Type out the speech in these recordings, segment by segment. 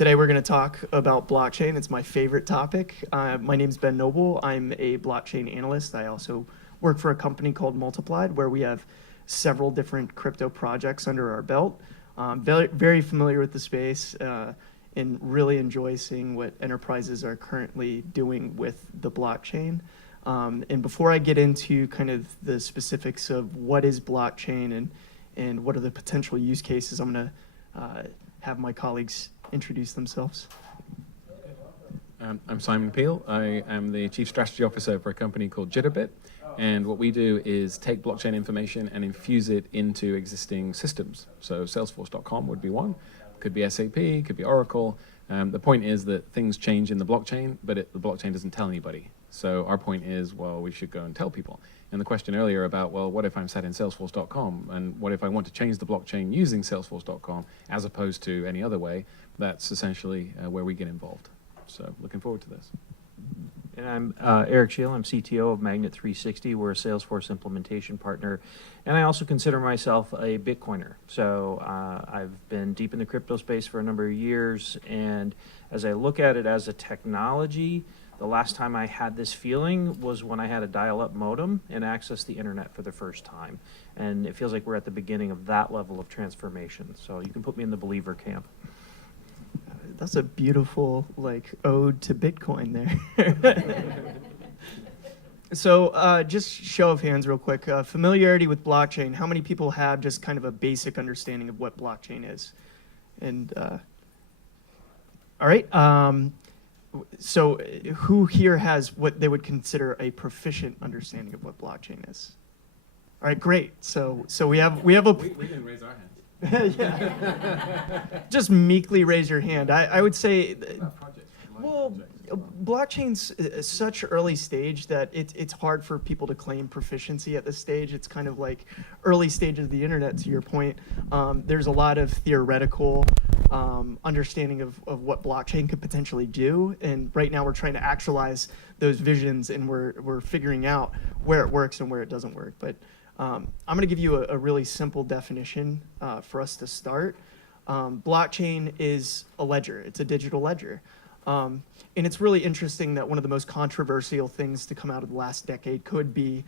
Today we're going to talk about blockchain. It's my favorite topic. My name's Ben Noble. I'm a blockchain analyst. I also work for a company called Multiplied, where we have several different crypto projects under our belt. Very, very familiar with the space and really enjoy seeing what enterprises are currently doing with the blockchain. And before I get into kind of the specifics of what is blockchain and what are the potential use cases, I'm going to have my colleagues introduce themselves. I'm Simon Peel. I am the Chief Strategy Officer for a company called Jitterbit. And what we do is take blockchain information and infuse it into existing systems. So Salesforce.com would be one. Could be SAP, could be Oracle. The point is that things change in the blockchain, but the blockchain doesn't tell anybody. So our point is, well, we should go and tell people. And the question earlier about, well, what if I'm sat in Salesforce.com? And what if I want to change the blockchain using Salesforce.com as opposed to any other way? That's essentially where we get involved. So looking forward to this. And I'm Eric Scheel. I'm CTO of Magnet 360. We're a Salesforce implementation partner. And I also consider myself a Bitcoiner. So I've been deep in the crypto space for a number of years. And as I look at it as a technology, the last time I had this feeling was when I had a dial-up modem and accessed the internet for the first time. And it feels like we're at the beginning of that level of transformation. So you can put me in the believer camp. That's a beautiful ode to Bitcoin there. So just show of hands real quick. Familiarity with blockchain. How many people have just kind of a basic understanding of what blockchain is? And all right. So who here has what they would consider a proficient understanding of what blockchain is? All right, great. So we have a. We didn't raise our hands. Yeah. Just meekly raise your hand. I would say, well, blockchain's such early stage that it's hard for people to claim proficiency at this stage. It's kind of like early stage of the internet, to your point. There's a lot of theoretical understanding of what blockchain could potentially do. And right now we're trying to actualize those visions, and we're figuring out where it works and where it doesn't work. But I'm going to give you a really simple definition for us to start. Blockchain is a ledger. It's a digital ledger. And it's really interesting that one of the most controversial things to come out of the last decade could be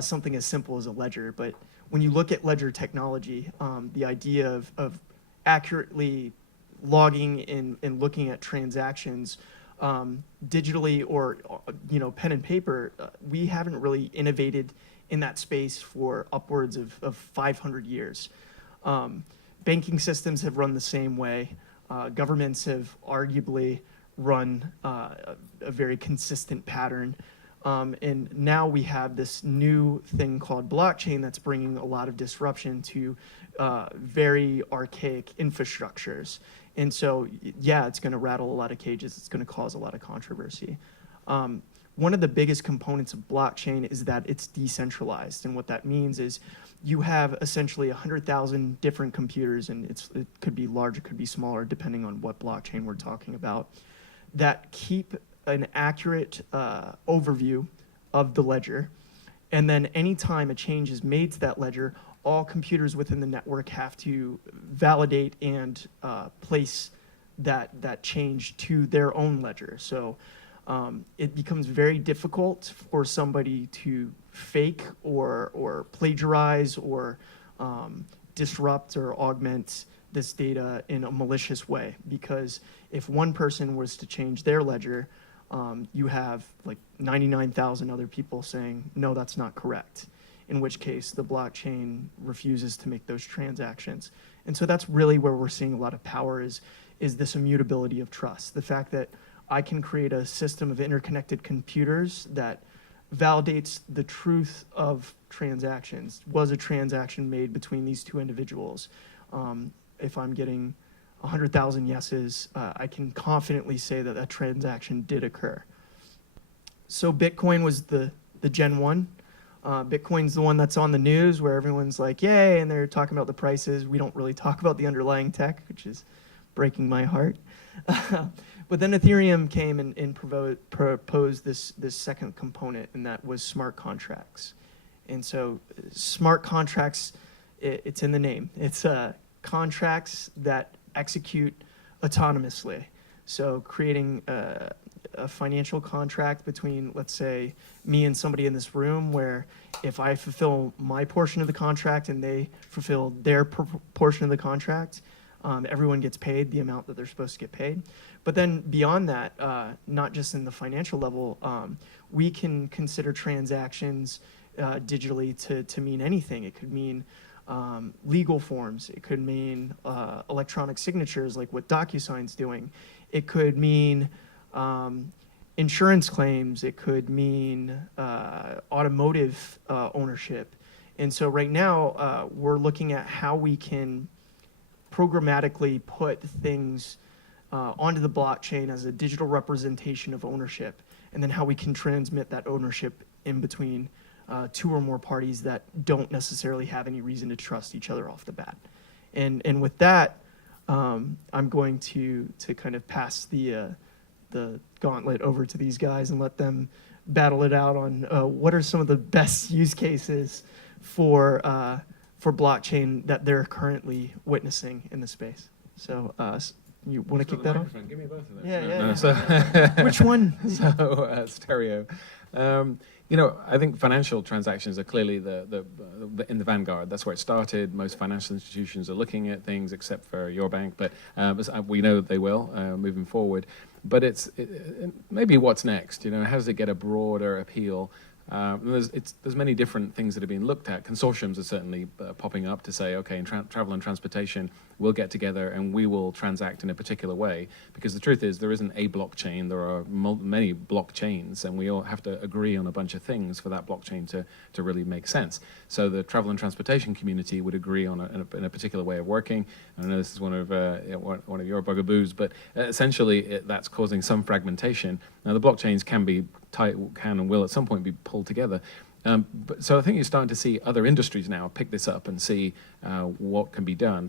something as simple as a ledger. But when you look at ledger technology, the idea of accurately logging and looking at transactions digitally or pen and paper, we haven't really innovated in that space for upwards of 500 years. Banking systems have run the same way. Governments have arguably run a very consistent pattern. And now we have this new thing called blockchain that's bringing a lot of disruption to very archaic infrastructures. And so, yeah, it's going to rattle a lot of cages. It's going to cause a lot of controversy. One of the biggest components of blockchain is that it's decentralized. And what that means is you have essentially 100,000 different computers, and it could be large, it could be smaller, depending on what blockchain we're talking about, that keep an accurate overview of the ledger. And then anytime a change is made to that ledger, all computers within the network have to validate and place that change to their own ledger. So it becomes very difficult for somebody to fake or plagiarize or disrupt or augment this data in a malicious way. Because if one person was to change their ledger, you have like 99,000 other people saying, no, that's not correct. In which case the blockchain refuses to make those transactions. And so that's really where we're seeing a lot of power is this immutability of trust. The fact that I can create a system of interconnected computers that validates the truth of transactions. Was a transaction made between these two individuals? If I'm getting 100,000 yeses, I can confidently say that that transaction did occur. So Bitcoin was the Gen 1. Bitcoin's the one that's on the news where everyone's like, yay, and they're talking about the prices. We don't really talk about the underlying tech, which is breaking my heart. But then Ethereum came and proposed this second component, and that was smart contracts. And so smart contracts, it's in the name. It's contracts that execute autonomously. So creating a financial contract between, let's say, me and somebody in this room, where if I fulfill my portion of the contract and they fulfill their portion of the contract, everyone gets paid the amount that they're supposed to get paid. But then beyond that, not just in the financial level, we can consider transactions digitally to mean anything. It could mean legal forms. It could mean electronic signatures, like what DocuSign's doing. It could mean insurance claims. It could mean automotive ownership. And so right now, we're looking at how we can programmatically put things onto the blockchain as a digital representation of ownership, and then how we can transmit that ownership in between two or more parties that don't necessarily have any reason to trust each other off the bat. And with that, I'm going to kind of pass the gauntlet over to these guys and let them battle it out on what are some of the best use cases for blockchain that they're currently witnessing in the space. So you want to kick that off? Give me both of them. Yeah. So Which one? So stereo. I think financial transactions are clearly the in the vanguard. That's where it started. Most financial institutions are looking at things, except for your bank, but we know they will moving forward. But it's maybe what's next. How does it get a broader appeal? There's many different things that are being looked at. Consortiums are certainly popping up to say, okay, in travel and transportation, we'll get together and we will transact in a particular way. Because the truth is, there isn't a blockchain. There are many blockchains, and we all have to agree on a bunch of things for that blockchain to really make sense. So the travel and transportation community would agree on a particular way of working. I know this is one of your bugaboos, but essentially that's causing some fragmentation. Now the blockchains can and will at some point be pulled together. So I think you're starting to see other industries now pick this up and see what can be done.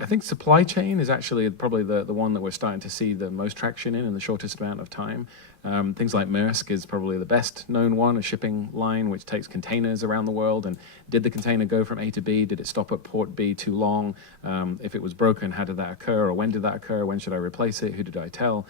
I think supply chain is actually probably the one that we're starting to see the most traction in the shortest amount of time. Things like Maersk is probably the best known one, a shipping line which takes containers around the world. And did the container go from A to B? Did it stop at port B too long? If it was broken, how did that occur? Or when did that occur? When should I replace it? Who did I tell?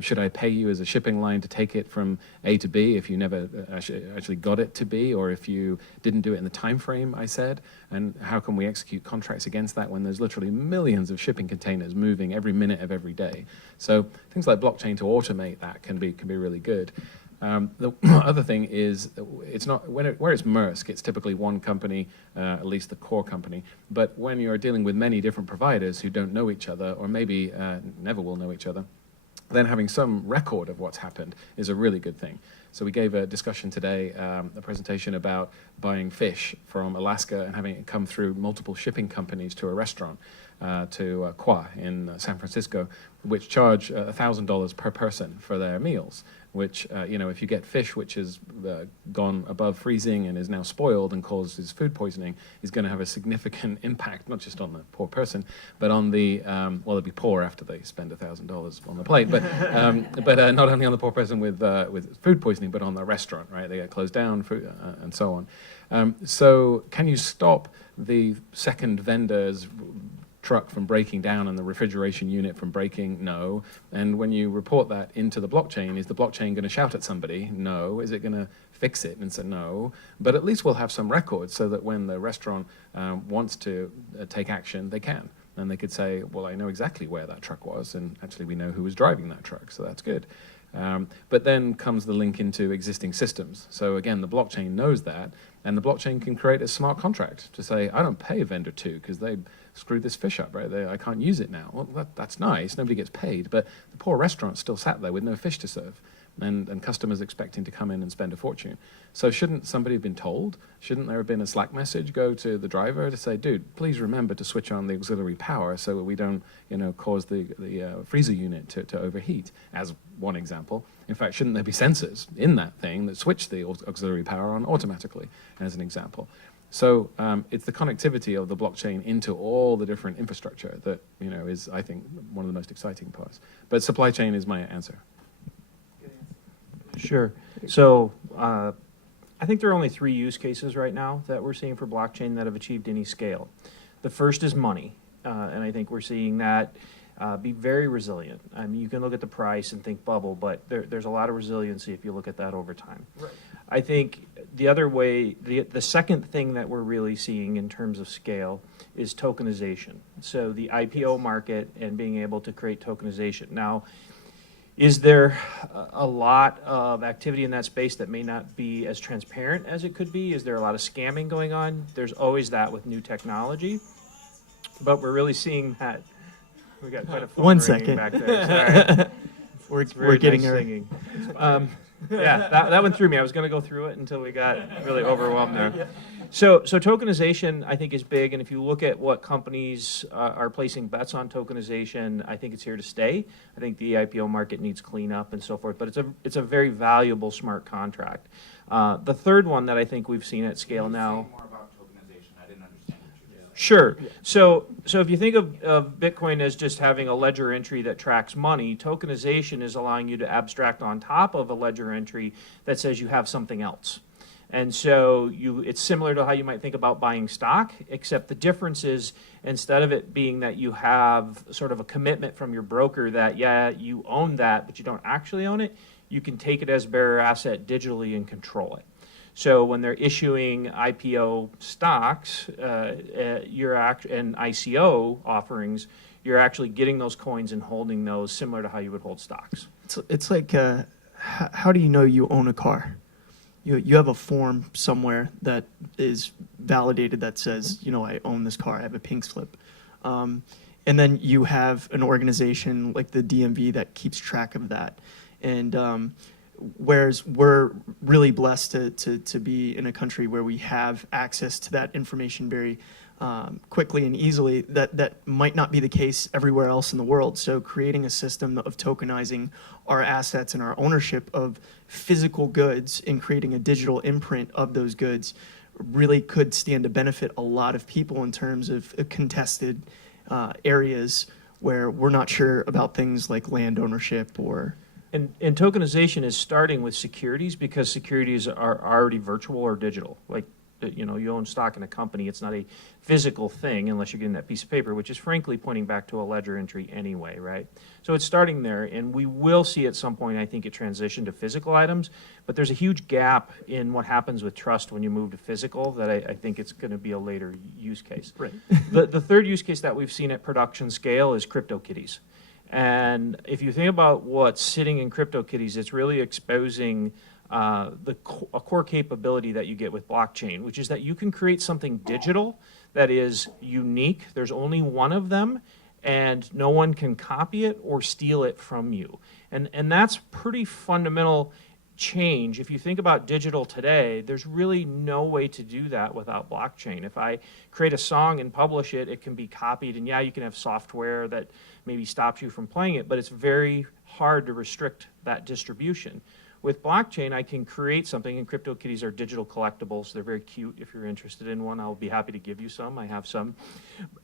Should I pay you as a shipping line to take it from A to B if you never actually got it to B, or if you didn't do it in the time frame I said? And how can we execute contracts against that when there's literally millions of shipping containers moving every minute of every day? So things like blockchain to automate that can be really good. The other thing is, it's not where it's Maersk, it's typically one company, at least the core company. But when you're dealing with many different providers who don't know each other, or maybe never will know each other, then having some record of what's happened is a really good thing. So we gave a discussion today, a presentation about buying fish from Alaska and having it come through multiple shipping companies to a restaurant, to Qua in San Francisco, which charge $1,000 per person for their meals. Which, if you get fish which has gone above freezing and is now spoiled and causes food poisoning, is going to have a significant impact, not just on the poor person, but on the, they'll be poor after they spend $1,000 on the plate, but not only on the poor person with food poisoning, but on the restaurant, right? They get closed down, and so on. So can you stop the second vendor's truck from breaking down and the refrigeration unit from breaking? No. And when you report that into the blockchain, is the blockchain going to shout at somebody? No. Is it going to fix it and say no? But at least we'll have some records so that when the restaurant wants to take action, they can. And they could say, well, I know exactly where that truck was, and actually we know who was driving that truck, so that's good. But then comes the link into existing systems. So again, the blockchain knows that, and the blockchain can create a smart contract to say, I don't pay vendor 2 because they screwed this fish up, right? I can't use it now. Well, that's nice. Nobody gets paid, but the poor restaurant still sat there with no fish to serve, and customers expecting to come in and spend a fortune. So shouldn't somebody have been told? Shouldn't there have been a Slack message go to the driver to say, dude, please remember to switch on the auxiliary power so that we don't, cause the freezer unit to overheat, as one example. In fact, shouldn't there be sensors in that thing that switch the auxiliary power on automatically, as an example? So it's the connectivity of the blockchain into all the different infrastructure that is, I think, one of the most exciting parts. But supply chain is my answer. Sure. So I think there are only 3 use cases right now that we're seeing for blockchain that have achieved any scale. The first is money, and I think we're seeing that be very resilient. I mean, you can look at the price and think bubble, but there's a lot of resiliency if you look at that over time. Right. I think the other way, the second thing that we're really seeing in terms of scale is tokenization. So the IPO market and being able to create tokenization. Now, is there a lot of activity in that space that may not be as transparent as it could be? Is there a lot of scamming going on? There's always that with new technology, but we're really seeing that. We got quite a phone One ringing second. back there. Sorry. We're getting nice our singing. Yeah, that one threw me. I was going to go through it until we got really overwhelmed there. So tokenization, I think, is big, and if you look at what companies are placing bets on tokenization, I think it's here to stay. I think the IPO market needs cleanup and so forth, but it's a very valuable smart contract. The third one that I think we've seen at scale now. More about tokenization. I didn't understand what you were saying. Sure. So if you think of Bitcoin as just having a ledger entry that tracks money, tokenization is allowing you to abstract on top of a ledger entry that says you have something else. And so it's similar to how you might think about buying stock, except the difference is instead of it being that you have sort of a commitment from your broker that, yeah, you own that, but you don't actually own it, you can take it as bearer asset digitally and control it. So when they're issuing IPO stocks and ICO offerings, you're actually getting those coins and holding those similar to how you would hold stocks. It's like, how do you know you own a car? You have a form somewhere that is validated that says, I own this car, I have a pink slip. And then you have an organization like the DMV that keeps track of that. And whereas we're really blessed to be in a country where we have access to that information very quickly and easily, that might not be the case everywhere else in the world. So creating a system of tokenizing our assets and our ownership of physical goods and creating a digital imprint of those goods really could stand to benefit a lot of people in terms of contested areas where we're not sure about things like land ownership or... And tokenization is starting with securities because securities are already virtual or digital. Like, you own stock in a company, it's not a physical thing unless you're getting that piece of paper, which is frankly pointing back to a ledger entry anyway, right? So it's starting there, and we will see at some point, I think, a transition to physical items, but there's a huge gap in what happens with trust when you move to physical that I think it's going to be a later use case. Right. The third use case that we've seen at production scale is CryptoKitties. And if you think about what's sitting in CryptoKitties, it's really exposing a core capability that you get with blockchain, which is that you can create something digital that is unique. There's only one of them, and no one can copy it or steal it from you. And that's pretty fundamental change. If you think about digital today, there's really no way to do that without blockchain. If I create a song and publish it, it can be copied, and yeah, you can have software that maybe stops you from playing it, but it's very hard to restrict that distribution. With blockchain, I can create something, and CryptoKitties are digital collectibles. They're very cute. If you're interested in one, I'll be happy to give you some. I have some.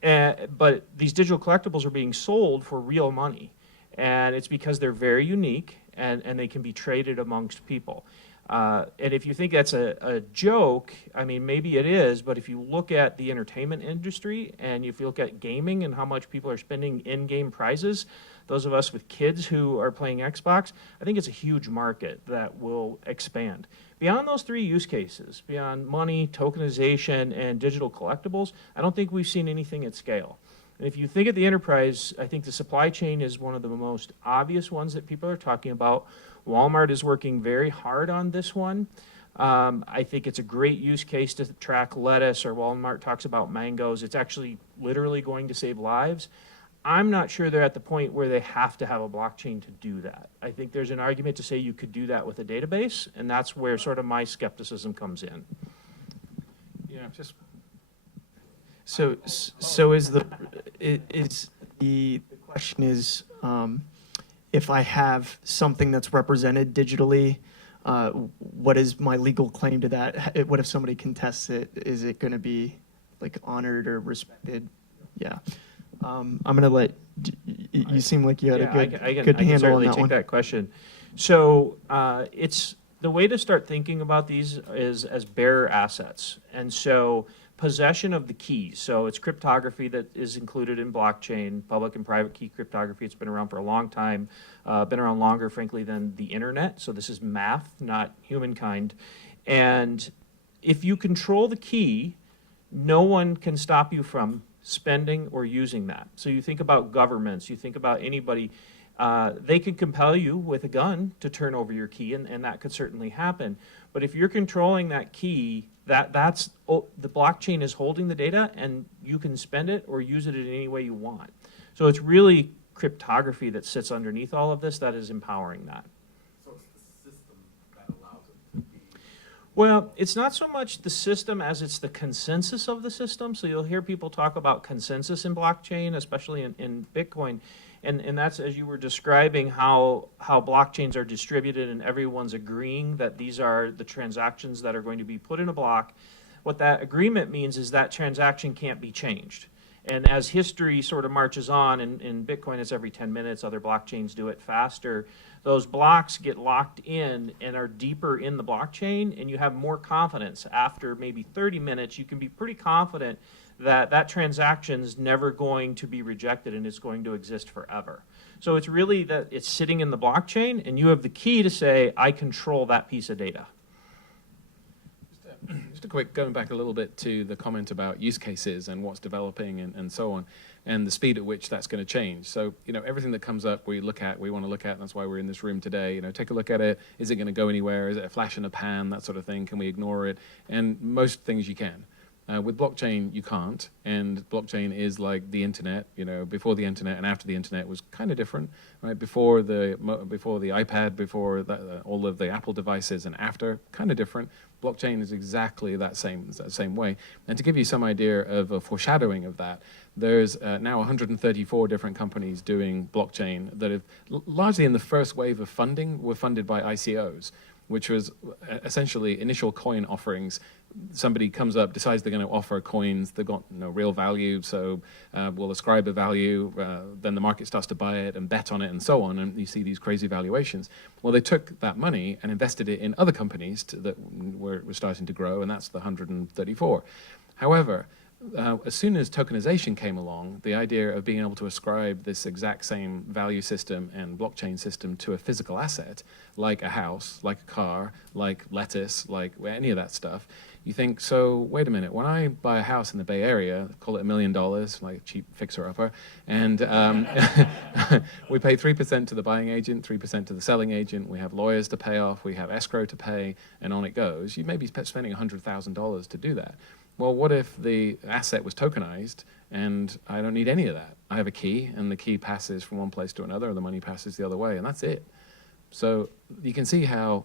But these digital collectibles are being sold for real money, and it's because they're very unique, and they can be traded amongst people. And if you think that's a joke, I mean, maybe it is, but if you look at the entertainment industry, and if you look at gaming and how much people are spending in-game prizes, those of us with kids who are playing Xbox, I think it's a huge market that will expand. Beyond those three use cases, beyond money, tokenization, and digital collectibles, I don't think we've seen anything at scale. And if you think of the enterprise, I think the supply chain is one of the most obvious ones that people are talking about. Walmart is working very hard on this one. I think it's a great use case to track lettuce, or Walmart talks about mangoes. It's actually literally going to save lives. I'm not sure they're at the point where they have to have a blockchain to do that. I think there's an argument to say you could do that with a database, and that's where sort of my skepticism comes in. Yeah, just So is the question is, if I have something that's represented digitally, what is my legal claim to that? What if somebody contests it? Is it going to be like honored or respected? Yeah. I'm going to let you seem like you had a good I handle can on certainly that take one. that question. So it's the way to start thinking about these is as bearer assets. And so possession of the keys. So it's cryptography that is included in blockchain, public and private key cryptography. It's been around for a long time, been around longer, frankly, than the internet. So this is math, not humankind. And if you control the key, no one can stop you from spending or using that. So you think about governments, you think about anybody, they could compel you with a gun to turn over your key, and that could certainly happen. But if you're controlling that key, that's the blockchain is holding the data, and you can spend it or use it in any way you want. So it's really cryptography that sits underneath all of this that is empowering that. So it's the system that allows it to be. Well, it's not so much the system as it's the consensus of the system. So you'll hear people talk about consensus in blockchain, especially in Bitcoin. And that's, as you were describing, how blockchains are distributed and everyone's agreeing that these are the transactions that are going to be put in a block. What that agreement means is that transaction can't be changed. And as history sort of marches on, in Bitcoin it's every 10 minutes, other blockchains do it faster, those blocks get locked in and are deeper in the blockchain, and you have more confidence. After maybe 30 minutes, you can be pretty confident that that transaction's never going to be rejected and it's going to exist forever. So it's really that it's sitting in the blockchain, and you have the key to say, I control that piece of data. Just a quick, going back a little bit to the comment about use cases and what's developing and so on, and the speed at which that's going to change. So, everything that comes up we want to look at, and that's why we're in this room today. Take a look at it. Is it going to go anywhere? Is it a flash in a pan? That sort of thing. Can we ignore it? And most things you can. With blockchain, you can't, and blockchain is like the internet. Before the internet and after the internet was kind of different, right? Before the iPad, before all of the Apple devices, and after, kind of different. Blockchain is exactly that same way. And to give you some idea of a foreshadowing of that, there's now 134 different companies doing blockchain that have largely in the first wave of funding were funded by ICOs, which was essentially initial coin offerings. Somebody comes up, decides they're going to offer coins, they've got no real value, so we'll ascribe a value, then the market starts to buy it and bet on it and so on, and you see these crazy valuations. Well, they took that money and invested it in other companies that were starting to grow, and that's the 134. However, as soon as tokenization came along, the idea of being able to ascribe this exact same value system and blockchain system to a physical asset, like a house, like a car, like lettuce, like any of that stuff, you think, so wait a minute, when I buy a house in the Bay Area, call it $1 million, like a cheap fixer-upper, and we pay 3% to the buying agent, 3% to the selling agent, we have lawyers to pay off, we have escrow to pay, and on it goes. You may be spending $100,000 to do that. Well, what if the asset was tokenized and I don't need any of that? I have a key, and the key passes from one place to another, and the money passes the other way, and that's it. So you can see how,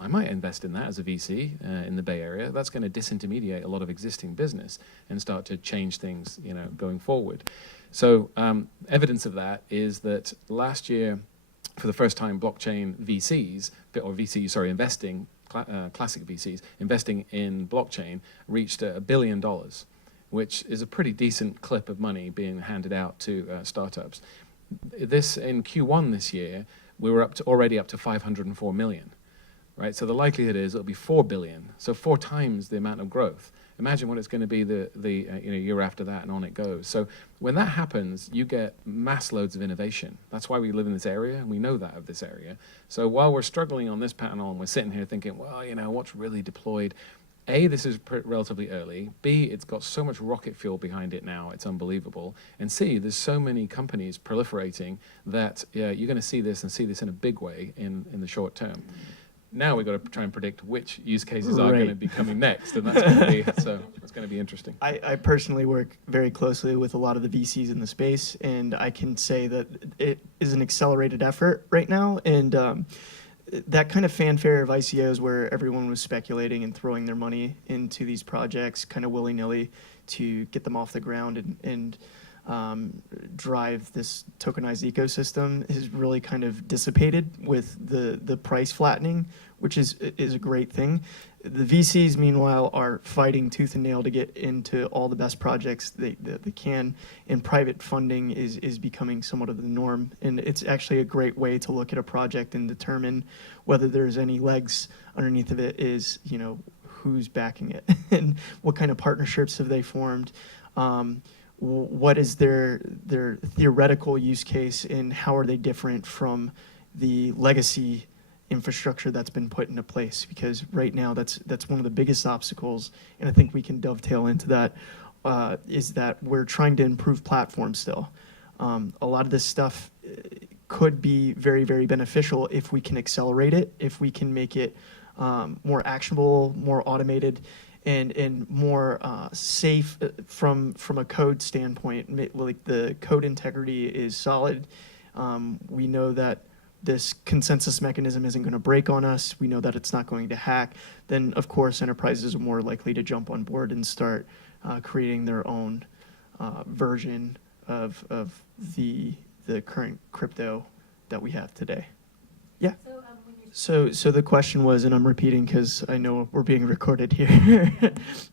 I might invest in that as a VC in the Bay Area. That's going to disintermediate a lot of existing business and start to change things, going forward. So evidence of that is that last year, for the first time, blockchain VCs, investing, classic VCs, investing in blockchain reached $1 billion, which is a pretty decent clip of money being handed out to startups. This, in Q1 this year, we were already up to 504 million, right? So the likelihood is it'll be 4 billion, so 4 times the amount of growth. Imagine what it's going to be the year after that, and on it goes. So when that happens, you get mass loads of innovation. That's why we live in this area, and we know that of this area. So while we're struggling on this panel, and we're sitting here thinking, well, what's really deployed? A, this is relatively early. B, it's got so much rocket fuel behind it now, it's unbelievable. And C, there's so many companies proliferating that you're going to see this in a big way in the short term. Now we've got to try and predict which use cases are going to be coming next, and that's going to be interesting. I personally work very closely with a lot of the VCs in the space, and I can say that it is an accelerated effort right now, and that kind of fanfare of ICOs where everyone was speculating and throwing their money into these projects kind of willy-nilly to get them off the ground and drive this tokenized ecosystem is really kind of dissipated with the price flattening, which is a great thing. The VCs, meanwhile, are fighting tooth and nail to get into all the best projects they can, and private funding is becoming somewhat of the norm. And it's actually a great way to look at a project and determine whether there's any legs underneath of it is, who's backing it and what kind of partnerships have they formed. What is their theoretical use case, and how are they different from the legacy infrastructure that's been put into place? Because right now that's one of the biggest obstacles, and I think we can dovetail into that, is that we're trying to improve platforms still. A lot of this stuff could be very, very beneficial if we can accelerate it, if we can make it more actionable, more automated, and more safe from a code standpoint. Like, the code integrity is solid. We know that this consensus mechanism isn't going to break on us. We know that it's not going to hack. Then, of course, enterprises are more likely to jump on board and start creating their own version of the current crypto that we have today. Yeah. So the question was, and I'm repeating because I know we're being recorded here,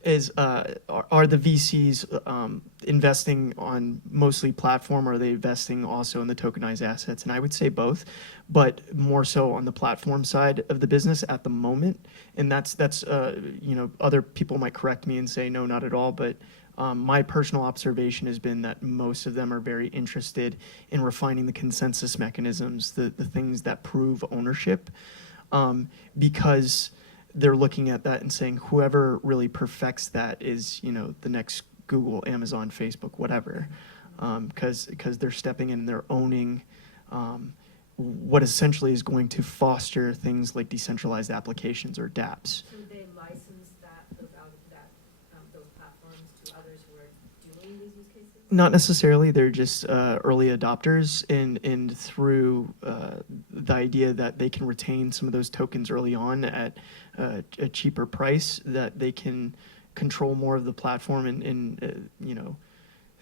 is are the VCs investing on mostly platform, or are they investing also in the tokenized assets? And I would say both, but more so on the platform side of the business at the moment. And that's other people might correct me and say no, not at all, but my personal observation has been that most of them are very interested in refining the consensus mechanisms, the things that prove ownership, because they're looking at that and saying whoever really perfects that is, the next Google, Amazon, Facebook, whatever, because they're stepping in and they're owning what essentially is going to foster things like decentralized applications or dApps. So they license those platforms to others who are doing these use cases? Not necessarily. They're just early adopters, and through the idea that they can retain some of those tokens early on at a cheaper price, that they can control more of the platform and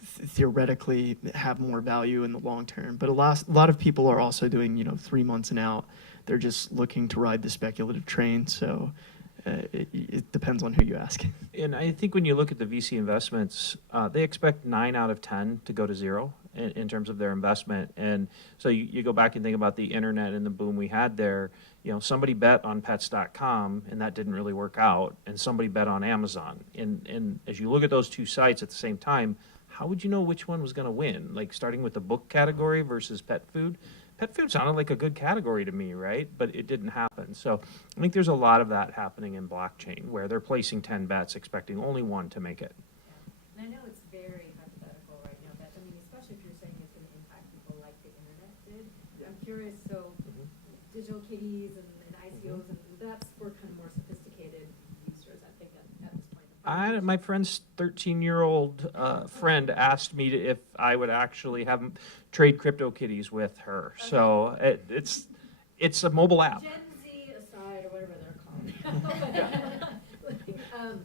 theoretically have more value in the long term. But a lot of people are also doing 3 months and out. They're just looking to ride the speculative train. So it depends on who you ask. And I think when you look at the VC investments, they expect 9 out of 10 to go to zero in terms of their investment. And so you go back and think about the internet and the boom we had there. Somebody bet on pets.com and that didn't really work out, and somebody bet on Amazon. And as you look at those two sites at the same time, how would you know which one was going to win? Like, starting with the book category versus pet food. Pet food sounded like a good category to me, right? But it didn't happen. So I think there's a lot of that happening in blockchain, where they're placing 10 bets, expecting only one to make it. Yeah. And I know it's very hypothetical right now, but especially if you're saying it's going to impact people like the internet did. Yeah. I'm curious, so digital kitties and ICOs, and that's for kind of more sophisticated users, I think, at this point. My friend's 13-year-old friend asked me if I would actually have him trade crypto kitties with her. Okay. So it's a mobile app. Gen Z aside, or whatever they're called.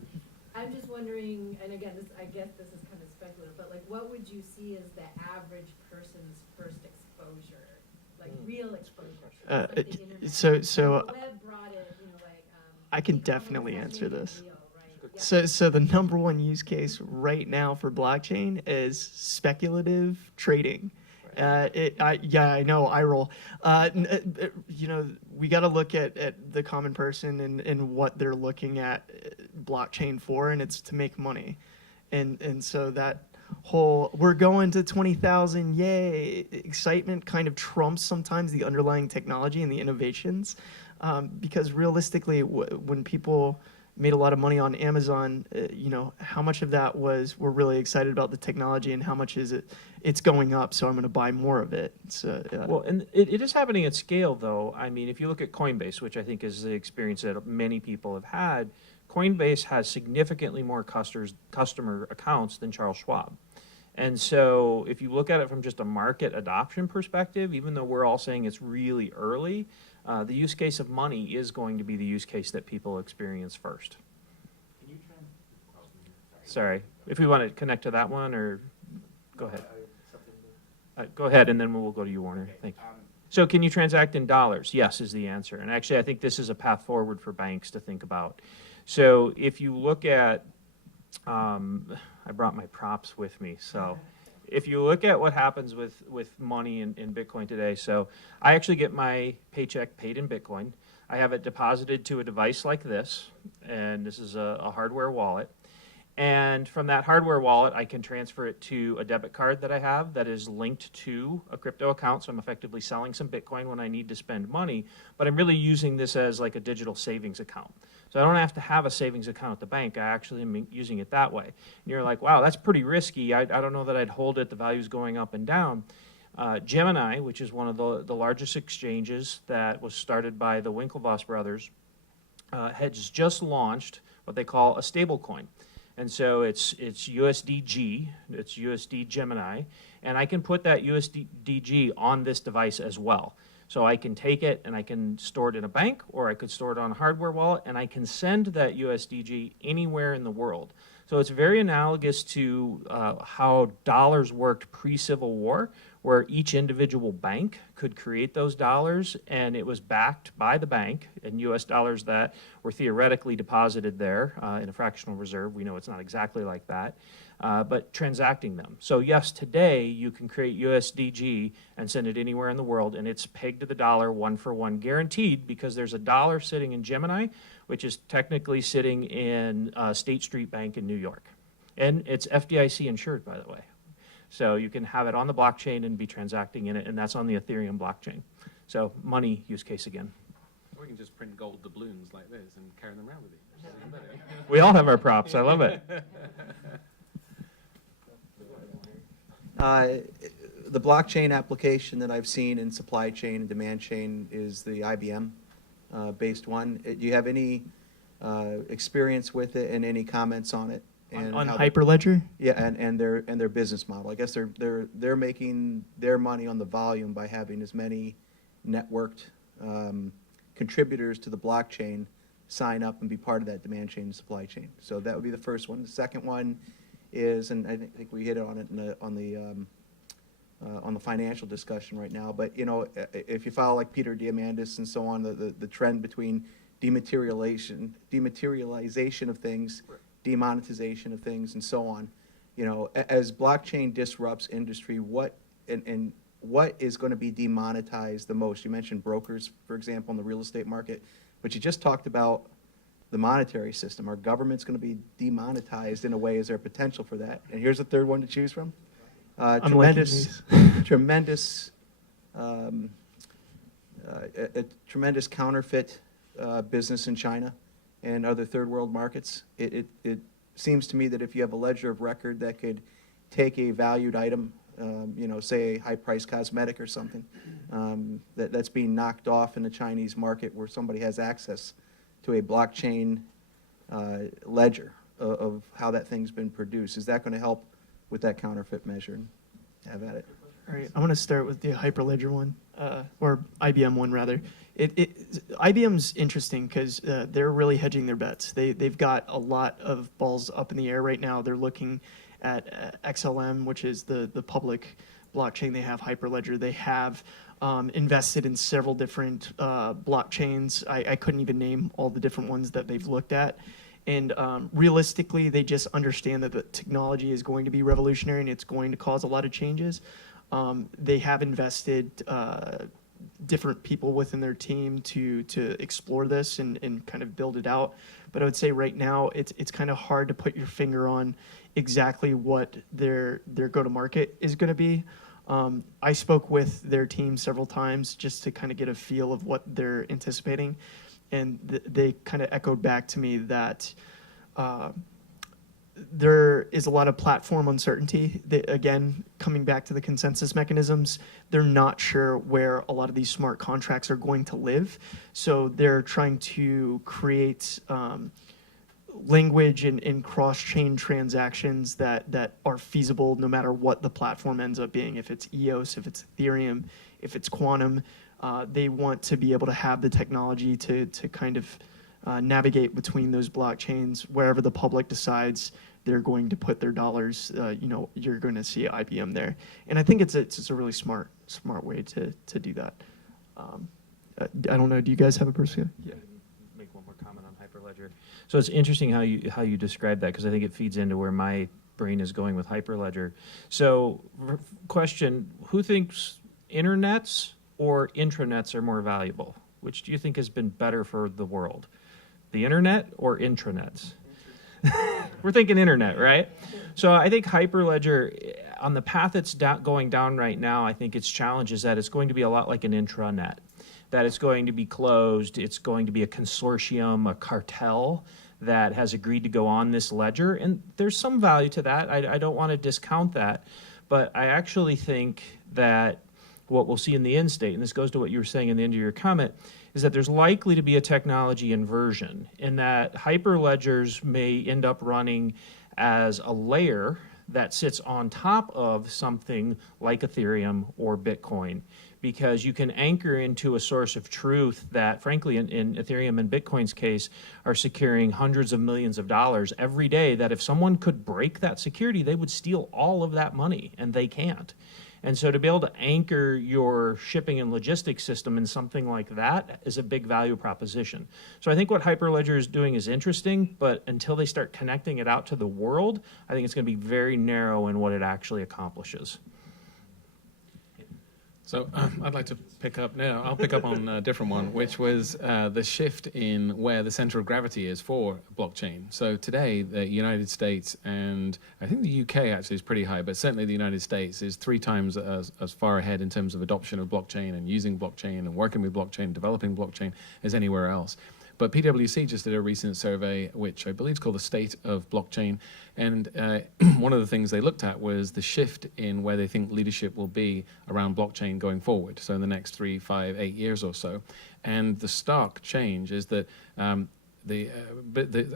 I'm just wondering, and again, I guess this is kind of speculative, but what would you see as the average person's first exposure, real exposure? Like the internet, so the web brought it, I can definitely answer this. Real, right? So the number one use case right now for blockchain is speculative trading. I know, I roll. We got to look at the common person and what they're looking at blockchain for, and it's to make money. And so that whole, we're going to 20,000, yay, excitement kind of trumps sometimes the underlying technology and the innovations. Because realistically, when people made a lot of money on Amazon, how much of that was we're really excited about the technology, and how much is it's going up, so I'm going to buy more of it. Well, and it is happening at scale, though. I mean, if you look at Coinbase, which I think is the experience that many people have had, Coinbase has significantly more customer accounts than Charles Schwab. And so if you look at it from just a market adoption perspective, even though we're all saying it's really early, the use case of money is going to be the use case that people experience first. Can you Sorry, if we want to connect to that one, or go ahead. Go ahead, and then we'll go to you, Warner. Okay. Thank you. So can you transact in dollars? Yes is the answer. And actually, I think this is a path forward for banks to think about. So if you look at, I brought my props with me, so if you look at what happens with money in Bitcoin today, so I actually get my paycheck paid in Bitcoin. I have it deposited to a device like this, and this is a hardware wallet. And from that hardware wallet, I can transfer it to a debit card that I have that is linked to a crypto account. So I'm effectively selling some Bitcoin when I need to spend money, but I'm really using this as like a digital savings account. So I don't have to have a savings account at the bank. I actually am using it that way. And you're like, wow, that's pretty risky. I don't know that I'd hold it. The value's going up and down. Gemini, which is one of the largest exchanges that was started by the Winklevoss brothers, has just launched what they call a stable coin. And so it's USDG, it's USD Gemini, and I can put that USDG on this device as well. So I can take it and I can store it in a bank, or I could store it on a hardware wallet, and I can send that USDG anywhere in the world. So it's very analogous to how dollars worked pre-Civil War, where each individual bank could create those dollars, and it was backed by the bank in US dollars that were theoretically deposited there in a fractional reserve. We know it's not exactly like that, but transacting them. So yes, today you can create USDG and send it anywhere in the world, and it's pegged to the dollar, one for one, guaranteed, because there's a dollar sitting in Gemini, which is technically sitting in State Street Bank in New York. And it's FDIC insured, by the way. So you can have it on the blockchain and be transacting in it, and that's on the Ethereum blockchain. So money use case again. Or you can just print gold doubloons like this and carry them around with you. We all have our props. I love it. The blockchain application that I've seen in supply chain and demand chain is the IBM based one. Do you have any experience with it and any comments on it? And On how Hyperledger? yeah, and their business model. I guess they're making their money on the volume by having as many networked contributors to the blockchain sign up and be part of that demand chain and supply chain. So that would be the first one. The second one is, and I think we hit on it on the financial discussion right now. But you know, if you follow like Peter Diamandis and so on, the trend between dematerialization of things, demonetization of things, and so on. You know, as blockchain disrupts industry, what is going to be demonetized the most? You mentioned brokers, for example, in the real estate market, but you just talked about the monetary system. Our government's going to be demonetized in a way. Is there potential for that? And here's the third one to choose from. Tremendous counterfeit business in China and other third world markets. It seems to me that if you have a ledger of record that could take a valued item, you know, say a high-priced cosmetic or something, that's being knocked off in the Chinese market where somebody has access to a blockchain ledger of how that thing's been produced. Is that going to help with that counterfeit measure? Have at it. All right, I want to start with the Hyperledger one, or IBM one rather. IBM's interesting because they're really hedging their bets. They've got a lot of balls up in the air right now. They're looking at XLM, which is the public blockchain. They have Hyperledger. They have invested in several different blockchains. I couldn't even name all the different ones that they've looked at. And realistically, they just understand that the technology is going to be revolutionary and it's going to cause a lot of changes. They have invested different people within their team to explore this and kind of build it out. But I would say right now it's kind of hard to put your finger on exactly what their go-to-market is going to be. I spoke with their team several times just to kind of get a feel of what they're anticipating. And they kind of echoed back to me that there is a lot of platform uncertainty. Again, coming back to the consensus mechanisms, they're not sure where a lot of these smart contracts are going to live. So they're trying to create language and cross-chain transactions that are feasible no matter what the platform ends up being. If it's EOS, if it's Ethereum, if it's Quantum, they want to be able to have the technology to kind of navigate between those blockchains. Wherever the public decides they're going to put their dollars, you know, you're going to see IBM there. And I think it's a really smart way to do that. I don't know. Do you guys have a person? Yeah. Make one more comment on Hyperledger. So it's interesting how you describe that, because I think it feeds into where my brain is going with Hyperledger. So question, who thinks internets or intranets are more valuable? which do you think has been better for the world? The internet or intranets? We're thinking internet, right? So I think Hyperledger, on the path it's going down right now, I think its challenge is that it's going to be a lot like an intranet, that it's going to be closed, it's going to be a consortium, a cartel that has agreed to go on this ledger, and there's some value to that. I don't want to discount that, but I actually think that what we'll see in the end state, and this goes to what you were saying in the end of your comment, is that there's likely to be a technology inversion in that hyperledgers may end up running as a layer that sits on top of something like Ethereum or Bitcoin, because you can anchor into a source of truth that, frankly, in Ethereum and Bitcoin's case, are securing hundreds of millions of dollars every day, that if someone could break that security, they would steal all of that money, and they can't. And so to be able to anchor your shipping and logistics system in something like that is a big value proposition. So I think what Hyperledger is doing is interesting, but until they start connecting it out to the world, I think it's going to be very narrow in what it actually accomplishes. So I'd like to pick up now. I'll pick up on a different one, which was the shift in where the center of gravity is for blockchain. So today, the United States and I think the UK actually is pretty high, but certainly the United States is 3 times as far ahead in terms of adoption of blockchain and using blockchain and working with blockchain, developing blockchain as anywhere else. But PwC just did a recent survey, which I believe is called the State of Blockchain. And one of the things they looked at was the shift in where they think leadership will be around blockchain going forward. So in the next 3, 5, 8 years or so. And the stark change is that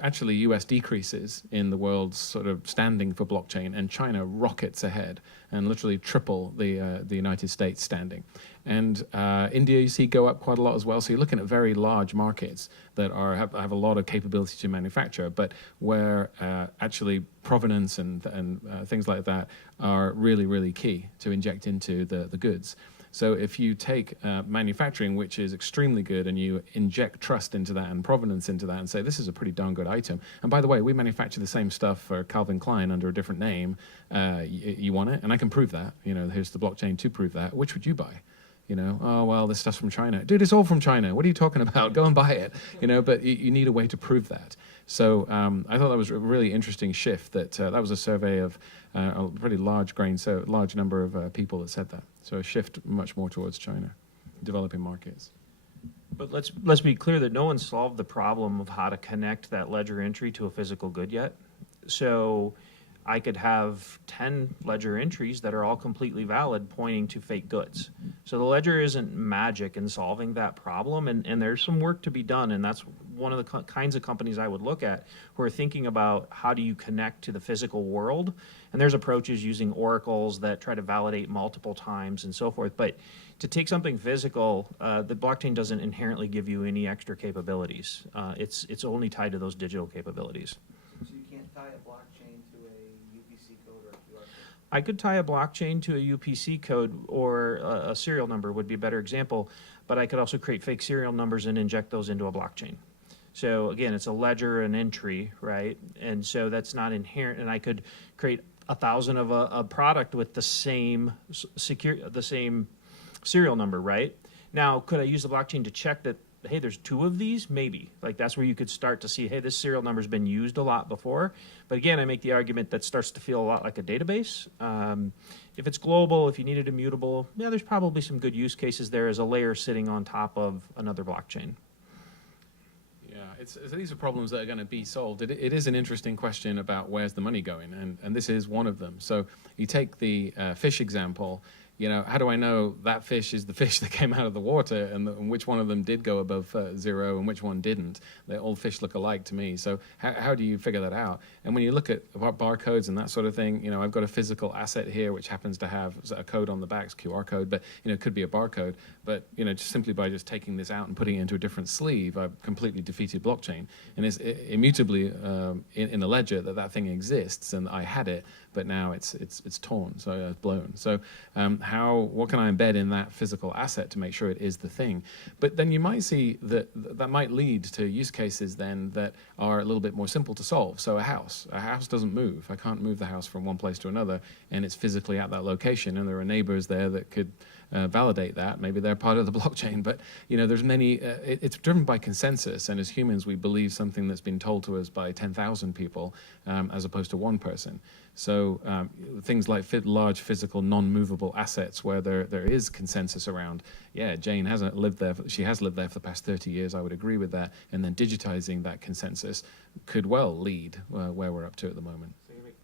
actually US decreases in the world's sort of standing for blockchain, and China rockets ahead and literally triple the United States standing. And India, you see, go up quite a lot as well. So you're looking at very large markets that have a lot of capability to manufacture, but where actually provenance and things like that are really, really key to inject into the goods. So if you take manufacturing, which is extremely good, and you inject trust into that and provenance into that and say, this is a pretty darn good item. And by the way, we manufacture the same stuff for Calvin Klein under a different name. You want it? And I can prove that. You know, here's the blockchain to prove that. Which would you buy? You know, oh, well, this stuff's from China. Dude, it's all from China. What are you talking about? Go and buy it. You know, but you need a way to prove that. So I thought that was a really interesting shift. That was a survey of a pretty large number of people that said that. So a shift much more towards China, developing markets. But let's be clear that no one solved the problem of how to connect that ledger entry to a physical good yet. So I could have 10 ledger entries that are all completely valid pointing to fake goods. So the ledger isn't magic in solving that problem, and there's some work to be done, and that's one of the kinds of companies I would look at who are thinking about how do you connect to the physical world. And there's approaches using oracles that try to validate multiple times and so forth. But to take something physical, the blockchain doesn't inherently give you any extra capabilities. It's only tied to those digital capabilities. So you can't tie a blockchain to a UPC code or a QR code? I could tie a blockchain to a UPC code, or a serial number would be a better example, but I could also create fake serial numbers and inject those into a blockchain. So again, it's a ledger, an entry, right? And so that's not inherent, and I could create 1,000 of a product with the same serial number, right? Now, could I use the blockchain to check that, hey, there's 2 of these? Maybe. Like, that's where you could start to see, hey, this serial number's been used a lot before. But again, I make the argument that starts to feel a lot like a database. If it's global, if you need it immutable, yeah, there's probably some good use cases there as a layer sitting on top of another blockchain. Yeah, so these are problems that are going to be solved. It is an interesting question about where's the money going, and this is one of them. So you take the fish example. You know, how do I know that fish is the fish that came out of the water, and which one of them did go above 0 and which one didn't? They all fish look alike to me. So how do you figure that out? And when you look at barcodes and that sort of thing, you know, I've got a physical asset here which happens to have a code on the back, it's QR code, but you know, it could be a barcode. But you know, just simply by just taking this out and putting it into a different sleeve, I've completely defeated blockchain. And it's immutably in the ledger that thing exists, and I had it, but now it's torn, so it's blown. So what can I embed in that physical asset to make sure it is the thing? But then you might see that might lead to use cases then that are a little bit more simple to solve. So a house doesn't move. I can't move the house from one place to another, and it's physically at that location, and there are neighbors there that could validate that. Maybe they're part of the blockchain, but there's many. It's driven by consensus, and as humans, we believe something that's been told to us by 10,000 people, as opposed to one person. So things like large physical, non-movable assets, where there is consensus around. Yeah, Jane hasn't lived there. She has lived there for the past 30 years. I would agree with that. And then digitizing that consensus could well lead where we're up to at the moment.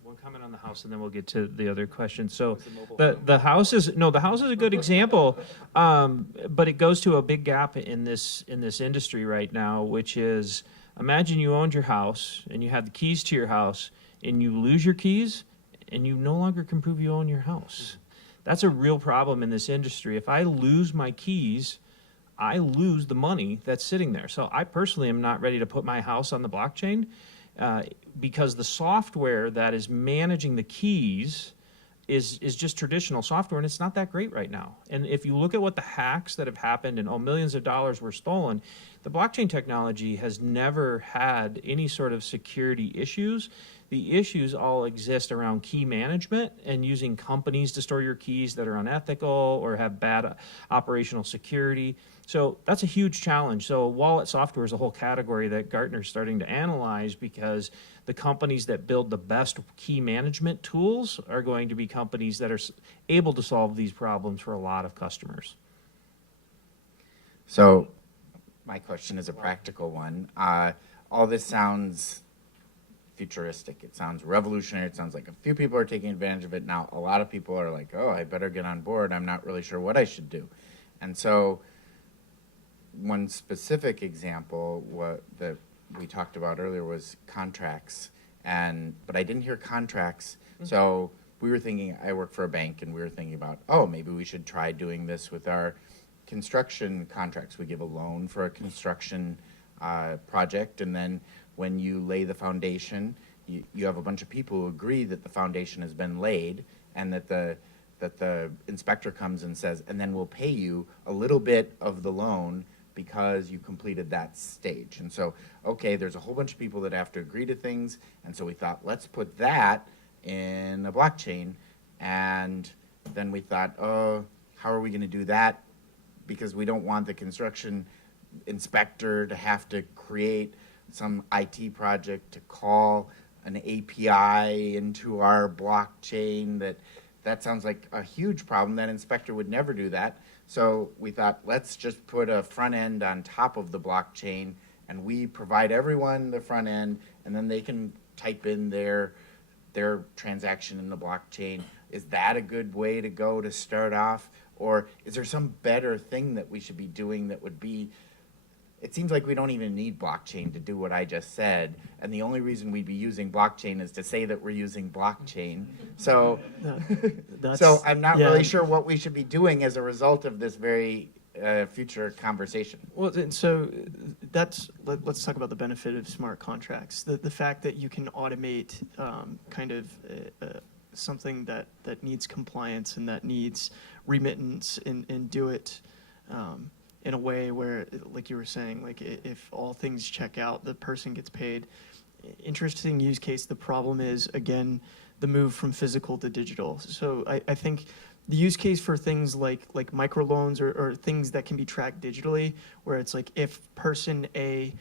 One comment on the house, and then we'll get to the other question. So the house is a good example, but it goes to a big gap in this industry right now, which is, imagine you owned your house and you had the keys to your house, and you lose your keys, and you no longer can prove you own your house. That's a real problem in this industry. If I lose my keys, I lose the money that's sitting there. So I personally am not ready to put my house on the blockchain, because the software that is managing the keys is just traditional software, and it's not that great right now. And if you look at what the hacks that have happened and millions of dollars were stolen, the blockchain technology has never had any sort of security issues. The issues all exist around key management and using companies to store your keys that are unethical or have bad operational security. So that's a huge challenge. So wallet software is a whole category that Gartner's starting to analyze, because the companies that build the best key management tools are going to be companies that are able to solve these problems for a lot of customers. So my question is a practical one. All this sounds futuristic. It sounds revolutionary. It sounds like a few people are taking advantage of it. Now, a lot of people are like, oh, I better get on board. I'm not really sure what I should do. And so one specific example that we talked about earlier was contracts. But I didn't hear contracts. Mm-hmm. So we were thinking, I work for a bank, and we were thinking about, oh, maybe we should try doing this with our construction contracts. We give a loan for a construction project, and then when you lay the foundation, you have a bunch of people who agree that the foundation has been laid, and that the inspector comes and says, and then we'll pay you a little bit of the loan because you completed that stage. And so, okay, there's a whole bunch of people that have to agree to things, and so we thought, let's put that in a blockchain. And then we thought, oh, how are we going to do that? Because we don't want the construction inspector to have to create some IT project to call an API into our blockchain. That sounds like a huge problem. That inspector would never do that. So we thought, let's just put a front end on top of the blockchain, and we provide everyone the front end, and then they can type in their transaction in the blockchain. Is that a good way to go to start off? Or is there some better thing that we should be doing that would be, it seems like we don't even need blockchain to do what I just said, and the only reason we'd be using blockchain is to say that we're using blockchain. So, so I'm not really sure what we should be doing as a result of this very future conversation. Well, and so let's talk about the benefit of smart contracts. The fact that you can automate something that needs compliance and that needs remittance and do it in a way where, like you were saying, like if all things check out, the person gets paid. Interesting use case. The problem is, again, the move from physical to digital. So I think the use case for things like microloans or things that can be tracked digitally, where it's like if person A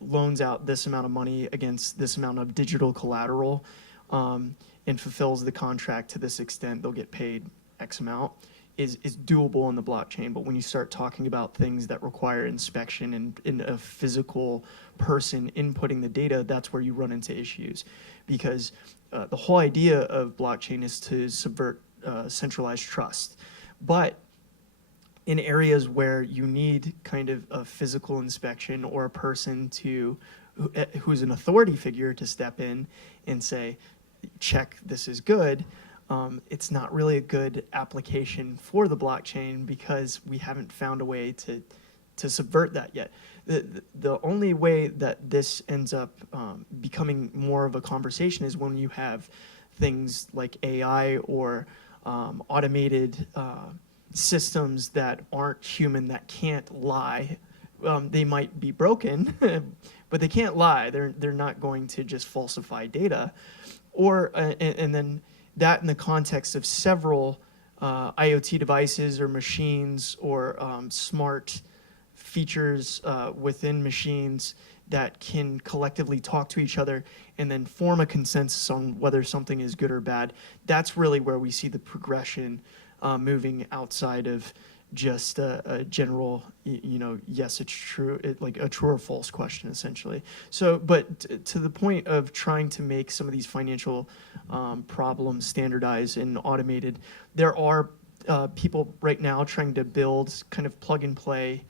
loans out this amount of money against this amount of digital collateral, and fulfills the contract to this extent, they'll get paid X amount, is doable in the blockchain. But when you start talking about things that require inspection and a physical person inputting the data, that's where you run into issues. Because the whole idea of blockchain is to subvert centralized trust. But in areas where you need kind of a physical inspection or a person who's an authority figure to step in and say, check, this is good, it's not really a good application for the blockchain because we haven't found a way to subvert that yet. The only way that this ends up becoming more of a conversation is when you have things like AI or automated systems that aren't human, that can't lie. They might be broken, but they can't lie. They're not going to just falsify data. Or and then that in the context of several IoT devices or machines or smart features within machines that can collectively talk to each other and then form a consensus on whether something is good or bad. That's really where we see the progression moving outside of just a general, yes, it's true, like a true or false question, essentially. So, but to the point of trying to make some of these financial problems standardized and automated, there are people right now trying to build kind of plug and play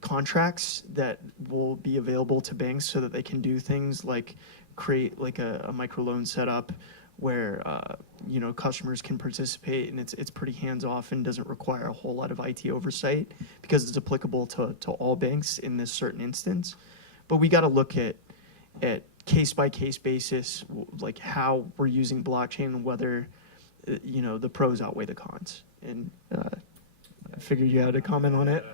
contracts that will be available to banks so that they can do things like create like a microloan setup where customers can participate, and it's pretty hands-off and doesn't require a whole lot of IT oversight because it's applicable to all banks in this certain instance. But we got to look at case-by-case basis, like how we're using blockchain and whether the pros outweigh the cons. And I figured you had a comment on it.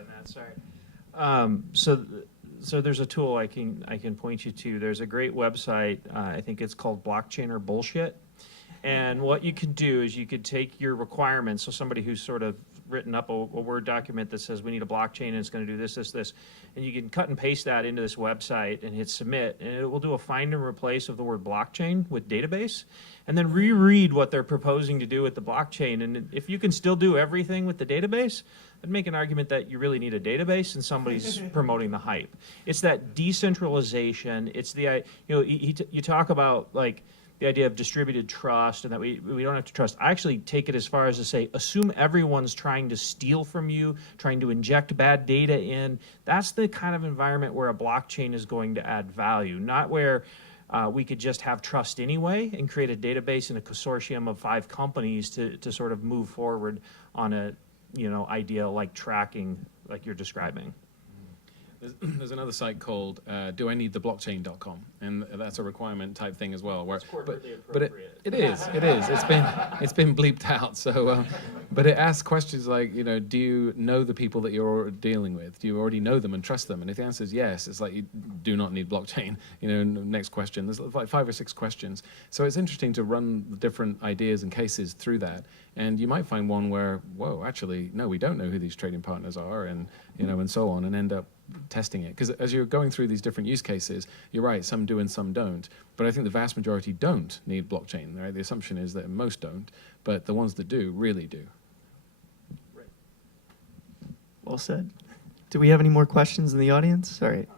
So there's a tool I can point you to. There's a great website. I think it's called Blockchain or Bullshit. And what you could do is you could take your requirements. So somebody who's sort of written up a Word document that says we need a blockchain and it's going to do this, and you can cut and paste that into this website and hit submit, and it will do a find and replace of the word blockchain with database, and then reread what they're proposing to do with the blockchain. And if you can still do everything with the database, I'd make an argument that you really need a database and somebody's promoting the hype. It's that decentralization. It's the you talk about like the idea of distributed trust and that we don't have to trust. I actually take it as far as to say, assume everyone's trying to steal from you, trying to inject bad data in. That's the kind of environment where a blockchain is going to add value, not where we could just have trust anyway and create a database and a consortium of 5 companies to sort of move forward on a idea like tracking like you're describing. There's another site called doineedtheblockchain.com, and that's a requirement type thing as well. Where, but it is. It's been bleeped out. So, but it asks questions like, do you know the people that you're dealing with? Do you already know them and trust them? And if the answer is yes, it's like you do not need blockchain. Next question. There's like 5 or 6 questions. So it's interesting to run the different ideas and cases through that. And you might find one where, whoa, actually, no, we don't know who these trading partners are, and and so on, and end up testing it. Because as you're going through these different use cases, you're right, some do and some don't. But I think the vast majority don't need blockchain. Right? The assumption is that most don't, but the ones that do really do. Right. Well said. Do we have any more questions in the audience? All right.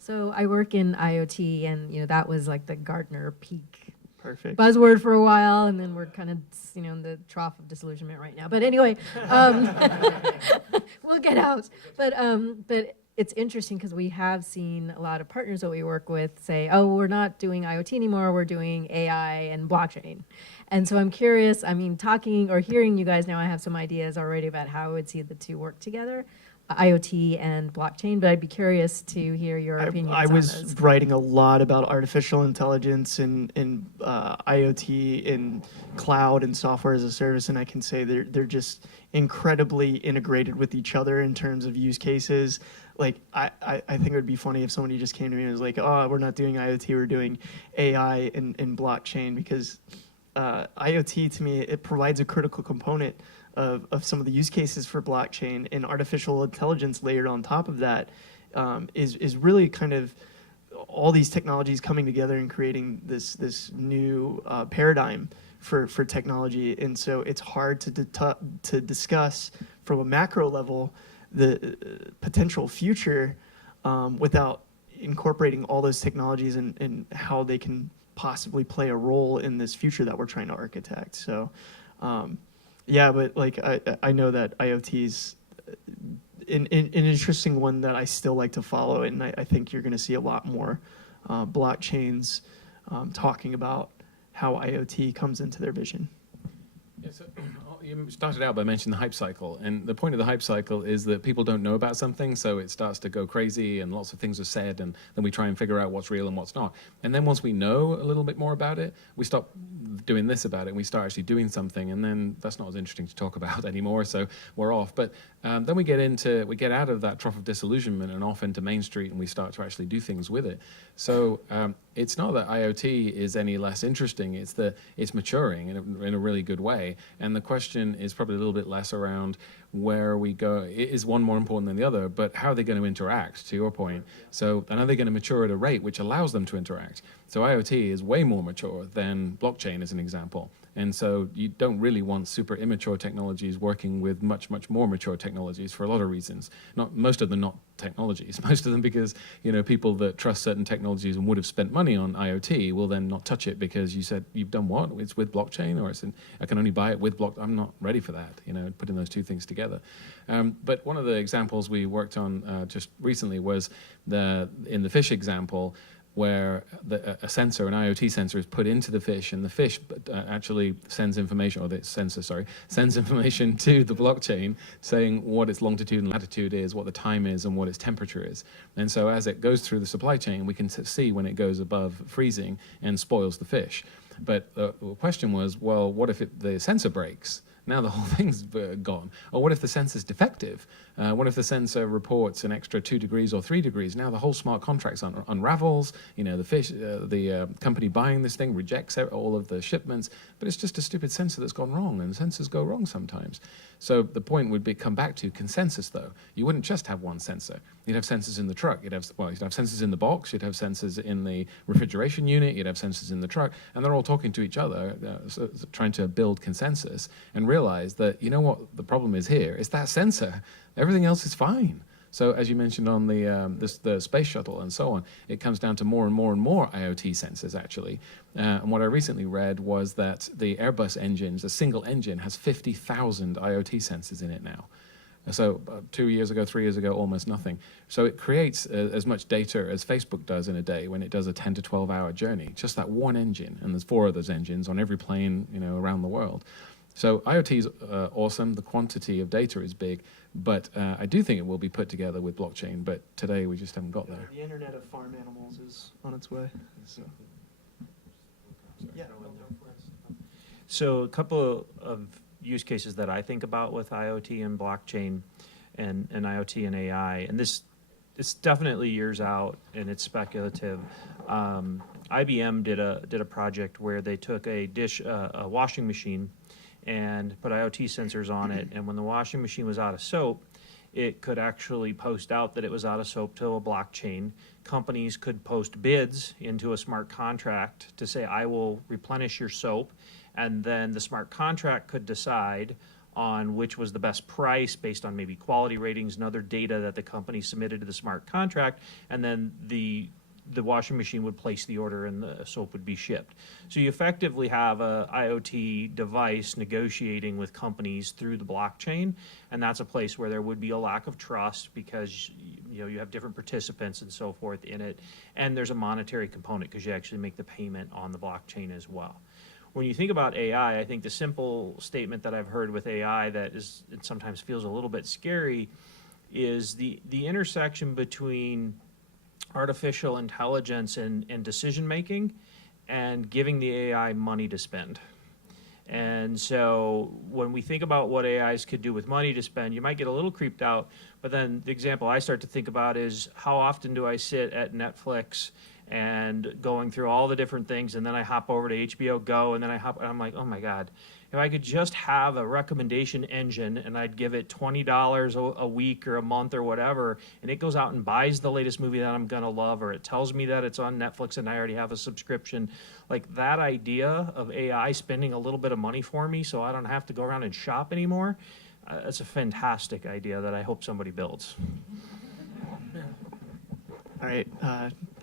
So I work in IoT, and that was like the Gartner peak Perfect. buzzword for a while, and then we're kind of in the trough of disillusionment right now. But anyway, we'll get out. But it's interesting because we have seen a lot of partners that we work with say, "Oh, we're not doing IoT anymore. We're doing AI and blockchain." And so I'm curious. I mean, talking or hearing you guys now, I have some ideas already about how I would see the two work together. IoT and blockchain, but I'd be curious to hear your opinions I on was those. writing a lot about artificial intelligence and IoT and cloud and software as a service, and I can say they're just incredibly integrated with each other in terms of use cases. Like, I think it would be funny if somebody just came to me and was like, oh, we're not doing IoT, we're doing AI and blockchain, because IoT, to me, it provides a critical component of some of the use cases for blockchain, and artificial intelligence layered on top of that is really kind of all these technologies coming together and creating this new paradigm for technology. And so it's hard to discuss from a macro level the potential future without incorporating all those technologies and how they can possibly play a role in this future that we're trying to architect. So yeah, but like I know that IoT is an interesting one that I still like to follow, and I think you're going to see a lot more blockchains talking about how IoT comes into their vision. Yeah, so you started out by mentioning the hype cycle, and the point of the hype cycle is that people don't know about something, so it starts to go crazy and lots of things are said, and then we try and figure out what's real and what's not. And then once we know a little bit more about it, we stop doing this about it and we start actually doing something, and then that's not as interesting to talk about anymore, so we're off. But then we get out of that trough of disillusionment and off into Main Street, and we start to actually do things with it. So it's not that IoT is any less interesting. It's that it's maturing in a really good way. And the question is probably a little bit less around where we go. Is one more important than the other? But how are they going to interact, to your point? So, and are they going to mature at a rate which allows them to interact? So IoT is way more mature than blockchain, as an example. And so you don't really want super immature technologies working with much, much more mature technologies for a lot of reasons. Not most of them not technologies, most of them because, you know, people that trust certain technologies and would have spent money on IoT will then not touch it because you said, you've done what? It's with blockchain, or I can only buy it with block. I'm not ready for that, you know, putting those two things together. But one of the examples we worked on just recently was in the fish example, where a sensor, an IoT sensor, is put into the fish, and the fish actually sends information, or the sensor, sorry, sends information to the blockchain saying what its longitude and latitude is, what the time is, and what its temperature is. And so as it goes through the supply chain, we can see when it goes above freezing and spoils the fish. But the question was, well, what if the sensor breaks? Now the whole thing's gone. Or what if the sensor's defective? What if the sensor reports an extra 2 degrees or 3 degrees? Now the whole smart contract unravels. You know, the company buying this thing rejects all of the shipments, but it's just a stupid sensor that's gone wrong, and sensors go wrong sometimes. So the point would be come back to consensus, though. You wouldn't just have one sensor. You'd have sensors in the truck. You'd have sensors in the box. You'd have sensors in the refrigeration unit. You'd have sensors in the truck, and they're all talking to each other, trying to build consensus and realize that, you know what the problem is here? It's that sensor. Everything else is fine. So as you mentioned on the space shuttle and so on, it comes down to more and more and more IoT sensors, actually. And what I recently read was that the Airbus engines, a single engine, has 50,000 IoT sensors in it now. So 2 years ago, 3 years ago, almost nothing. So it creates as much data as Facebook does in a day when it does a 10 to 12-hour journey. Just that one engine, and there's 4 of those engines on every plane, you know, around the world. So IoT is awesome. The quantity of data is big, but I do think it will be put together with blockchain. But today we just haven't got there. The Internet of Farm Animals is on its way. So. Yeah. So a couple of use cases that I think about with IoT and blockchain and IoT and AI, and it's definitely years out and it's speculative. IBM did a project where they took a washing machine and put IoT sensors on it, and when the washing machine was out of soap, it could actually post out that it was out of soap to a blockchain. Companies could post bids into a smart contract to say, I will replenish your soap, and then the smart contract could decide on which was the best price based on maybe quality ratings and other data that the company submitted to the smart contract, and then the washing machine would place the order and the soap would be shipped. So you effectively have a IoT device negotiating with companies through the blockchain, and that's a place where there would be a lack of trust because you have different participants and so forth in it, and there's a monetary component because you actually make the payment on the blockchain as well. When you think about AI, I think the simple statement that I've heard with AI that it sometimes feels a little bit scary is the intersection between artificial intelligence and decision making and giving the AI money to spend. And so when we think about what AIs could do with money to spend, you might get a little creeped out, but then the example I start to think about is how often do I sit at Netflix and going through all the different things, and then I hop over to HBO Go, and then I'm like, oh my God, if I could just have a recommendation engine and I'd give it $20 a week or a month or whatever, and it goes out and buys the latest movie that I'm gonna love, or it tells me that it's on Netflix and I already have a subscription. Like that idea of AI spending a little bit of money for me so I don't have to go around and shop anymore, that's a fantastic idea that I hope somebody builds. All right.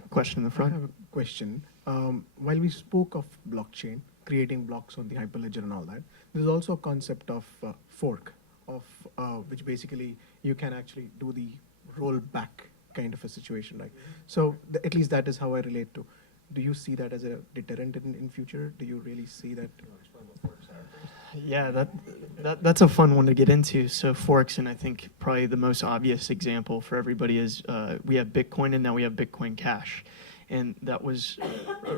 Question in the front. I have a question. While we spoke of blockchain, creating blocks on the Hyperledger and all that, there's also a concept of fork, which basically you can actually do the rollback kind of a situation, right? So at least that is how I relate to. Do you see that as a deterrent in future? Do you really see that? Yeah, that's a fun one to get into. So forks, and I think probably the most obvious example for everybody is we have Bitcoin and now we have Bitcoin Cash. And that was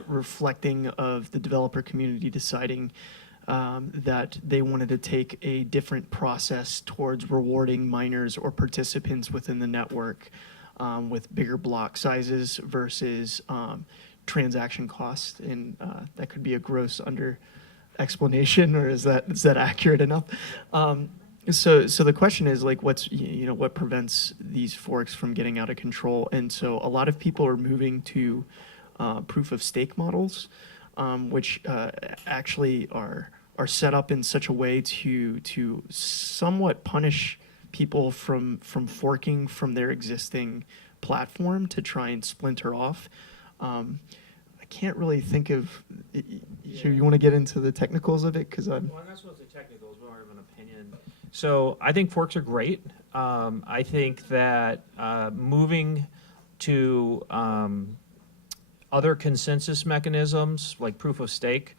reflecting of the developer community deciding that they wanted to take a different process towards rewarding miners or participants within the network with bigger block sizes versus transaction cost, and that could be a gross under explanation, or is that accurate enough? So the question is like, what prevents these forks from getting out of control? And so a lot of people are moving to proof of stake models, which actually are set up in such a way to somewhat punish people from forking from their existing platform to try and splinter off. I can't really think of. You want to get into the technicals of it, because I'm. Well, I'm not supposed to say technicals, more of an opinion. So I think forks are great. I think that moving to other consensus mechanisms like proof of stake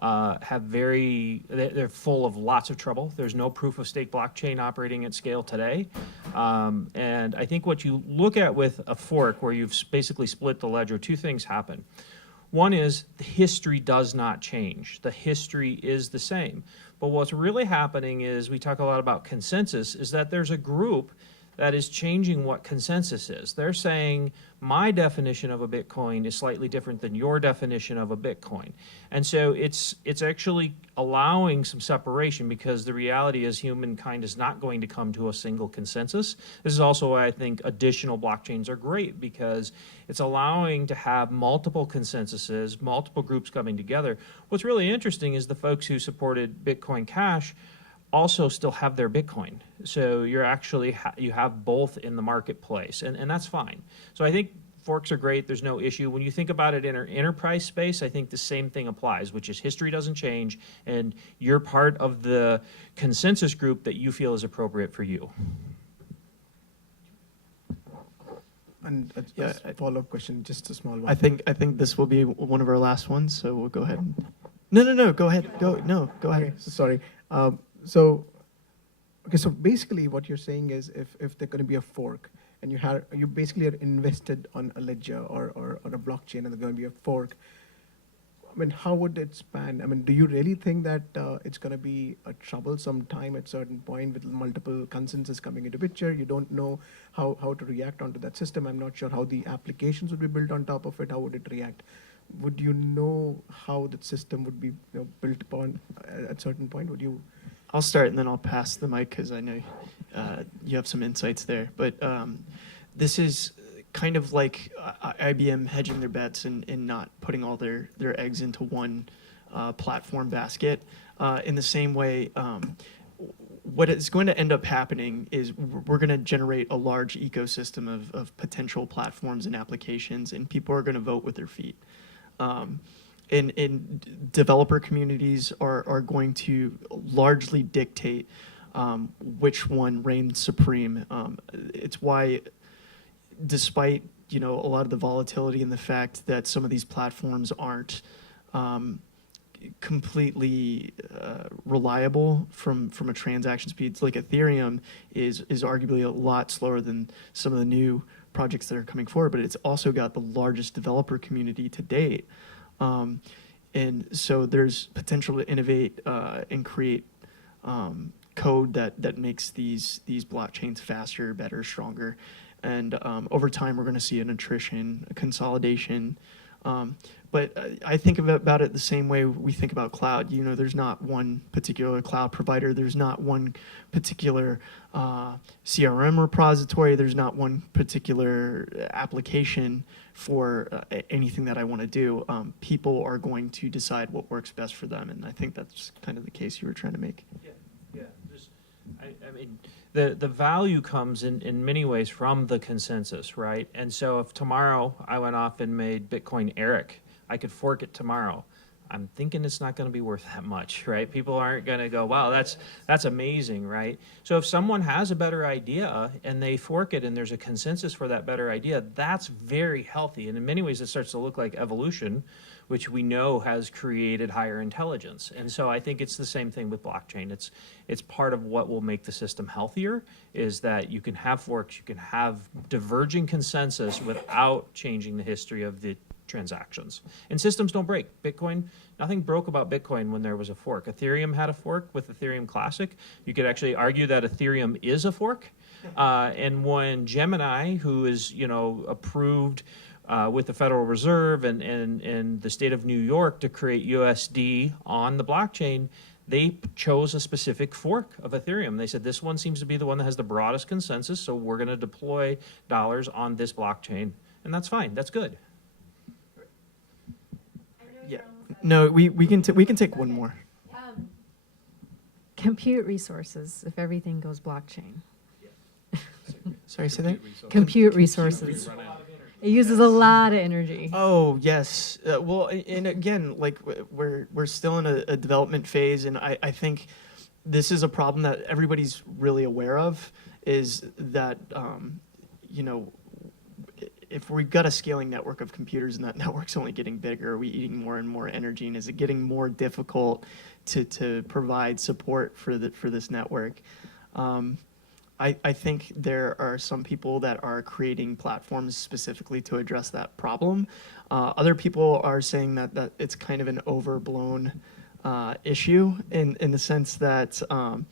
they're full of lots of trouble. There's no proof of stake blockchain operating at scale today. And I think what you look at with a fork where you've basically split the ledger, two things happen. One is the history does not change. The history is the same. But what's really happening is, we talk a lot about consensus, is that there's a group that is changing what consensus is. They're saying, my definition of a Bitcoin is slightly different than your definition of a Bitcoin. And so it's actually allowing some separation, because the reality is humankind is not going to come to a single consensus. This is also why I think additional blockchains are great, because it's allowing to have multiple consensuses, multiple groups coming together. What's really interesting is the folks who supported Bitcoin Cash also still have their Bitcoin. So you're actually, you have both in the marketplace, and that's fine. So I think forks are great, there's no issue. When you think about it in an enterprise space, I think the same thing applies, which is history doesn't change, and you're part of the consensus group that you feel is appropriate for you. And a follow-up question, just a small one. I think this will be one of our last ones, so we'll go ahead. No, go ahead. Go ahead. Okay, sorry. So basically what you're saying is, if there's going to be a fork, and you basically are invested on a ledger or a blockchain, and there's going to be a fork, I mean, how would it span? I mean, do you really think that it's going to be a troublesome time at a certain point with multiple consensus coming into picture? You don't know how to react onto that system. I'm not sure how the applications would be built on top of it. How would it react? Would you know how the system would be built upon at a certain point? Would you? I'll start, and then I'll pass the mic, because I know you have some insights there. But this is kind of like IBM hedging their bets and not putting all their eggs into one platform basket. In the same way, what is going to end up happening is we're going to generate a large ecosystem of potential platforms and applications, and people are going to vote with their feet. And developer communities are going to largely dictate which one reigns supreme. It's why, despite a lot of the volatility and the fact that some of these platforms aren't completely reliable from a transaction speed, like Ethereum is arguably a lot slower than some of the new projects that are coming forward, but it's also got the largest developer community to date. And so there's potential to innovate and create code that makes these blockchains faster, better, stronger. And over time, we're going to see an attrition, a consolidation. But I think about it the same way we think about cloud. There's not one particular cloud provider. There's not one particular CRM repository. There's not one particular application for anything that I want to do. People are going to decide what works best for them, and I think that's kind of the case you were trying to make. Yeah. I mean, the value comes in many ways from the consensus, right? And so if tomorrow I went off and made Bitcoin Eric, I could fork it tomorrow. I'm thinking it's not going to be worth that much, right? People aren't going to go, wow, that's amazing, right? So if someone has a better idea and they fork it and there's a consensus for that better idea, that's very healthy. And in many ways, it starts to look like evolution, which we know has created higher intelligence. And so I think it's the same thing with blockchain. It's part of what will make the system healthier, is that you can have forks, you can have diverging consensus without changing the history of the transactions. And systems don't break. Bitcoin, nothing broke about Bitcoin when there was a fork. Ethereum had a fork with Ethereum Classic. You could actually argue that Ethereum is a fork. And when Gemini, who is approved with the Federal Reserve and the state of New York to create USD on the blockchain, they chose a specific fork of Ethereum. They said, this one seems to be the one that has the broadest consensus, so we're going to deploy dollars on this blockchain. And that's fine. That's good. I know Yeah. you're almost out of No, time. we can take one more. Compute resources, if everything goes blockchain. Sorry, say that. Compute resources. It uses a lot of energy. Oh yes. Well, and again, like we're still in a development phase, and I think this is a problem that everybody's really aware of. Is that you know, if we've got a scaling network of computers and that network's only getting bigger, are we eating more and more energy, and is it getting more difficult to provide support for this network? I think there are some people that are creating platforms specifically to address that problem. Other people are saying that it's kind of an overblown issue in the sense that a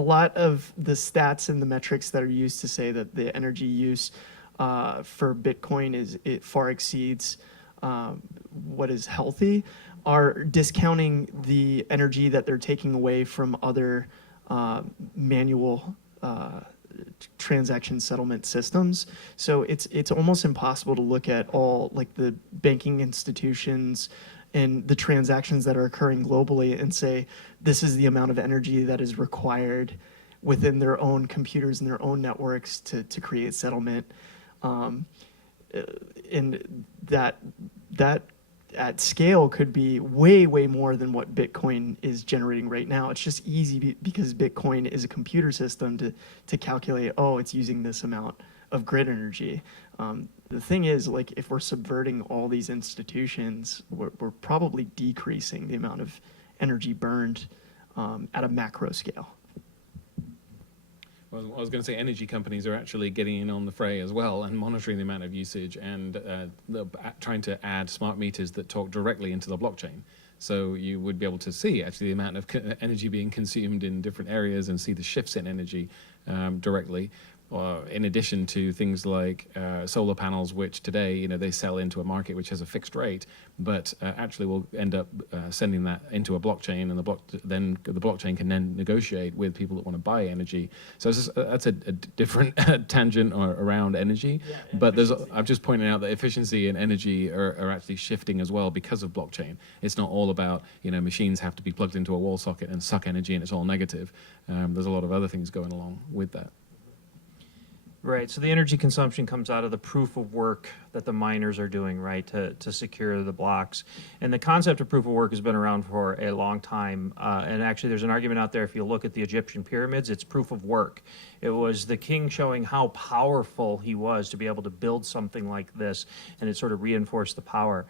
lot of the stats and the metrics that are used to say that the energy use for Bitcoin it far exceeds what is healthy are discounting the energy that they're taking away from other manual transaction settlement systems. So it's almost impossible to look at all like the banking institutions and the transactions that are occurring globally and say this is the amount of energy that is required within their own computers and their own networks to create settlement. And that at scale could be way more than what Bitcoin is generating right now. It's just easy because Bitcoin is a computer system to calculate, oh, it's using this amount of grid energy. The thing is, like, if we're subverting all these institutions, we're probably decreasing the amount of energy burned at a macro scale. Well, I was going to say energy companies are actually getting in on the fray as well and monitoring the amount of usage and trying to add smart meters that talk directly into the blockchain. So you would be able to see actually the amount of energy being consumed in different areas and see the shifts in energy directly. In addition to things like solar panels, which today, they sell into a market which has a fixed rate, but actually will end up sending that into a blockchain, and then the blockchain can then negotiate with people that want to buy energy. So that's a different tangent around energy. But I'm just pointing out that efficiency and energy are actually shifting as well because of blockchain. It's not all about machines have to be plugged into a wall socket and suck energy, and it's all negative. There's a lot of other things going along with that. Right, so the energy consumption comes out of the proof of work that the miners are doing, right, to secure the blocks. And the concept of proof of work has been around for a long time. And actually, there's an argument out there, if you look at the Egyptian pyramids, it's proof of work. It was the king showing how powerful he was to be able to build something like this, and it sort of reinforced the power.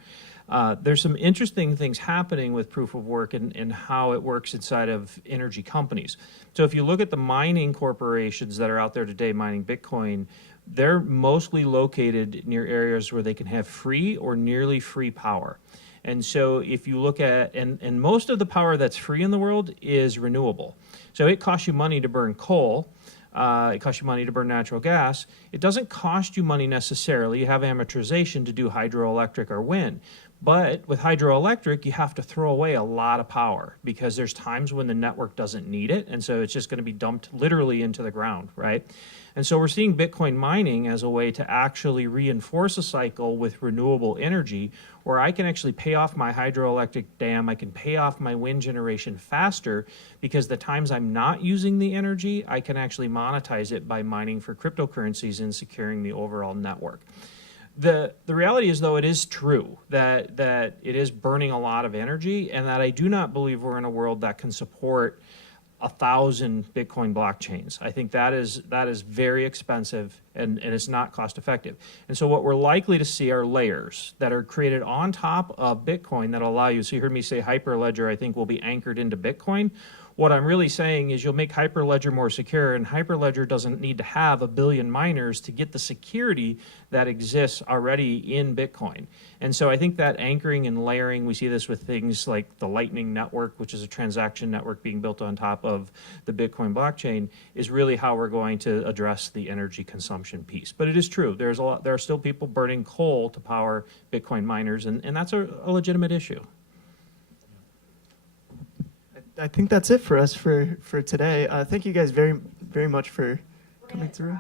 There's some interesting things happening with proof of work and how it works inside of energy companies. So if you look at the mining corporations that are out there today mining Bitcoin, they're mostly located near areas where they can have free or nearly free power. And so if you look at, and most of the power that's free in the world is renewable. So it costs you money to burn coal. It costs you money to burn natural gas. It doesn't cost you money necessarily. You have amortization to do hydroelectric or wind. But with hydroelectric, you have to throw away a lot of power because there's times when the network doesn't need it, and so it's just going to be dumped literally into the ground, right? And so we're seeing Bitcoin mining as a way to actually reinforce a cycle with renewable energy where I can actually pay off my hydroelectric dam, I can pay off my wind generation faster because the times I'm not using the energy, I can actually monetize it by mining for cryptocurrencies and securing the overall network. The reality is, though, it is true that it is burning a lot of energy, and that I do not believe we're in a world that can support 1,000 Bitcoin blockchains. I think that is very expensive and it's not cost effective. And so what we're likely to see are layers that are created on top of Bitcoin that allow you, so you heard me say Hyperledger I think will be anchored into Bitcoin. What I'm really saying is you'll make Hyperledger more secure, and Hyperledger doesn't need to have 1 billion miners to get the security that exists already in Bitcoin. And so I think that anchoring and layering, we see this with things like the Lightning Network, which is a transaction network being built on top of the Bitcoin blockchain, is really how we're going to address the energy consumption piece. But it is true, there are still people burning coal to power Bitcoin miners, and that's a legitimate issue. I think that's it for us for today. Thank you guys very much for coming through.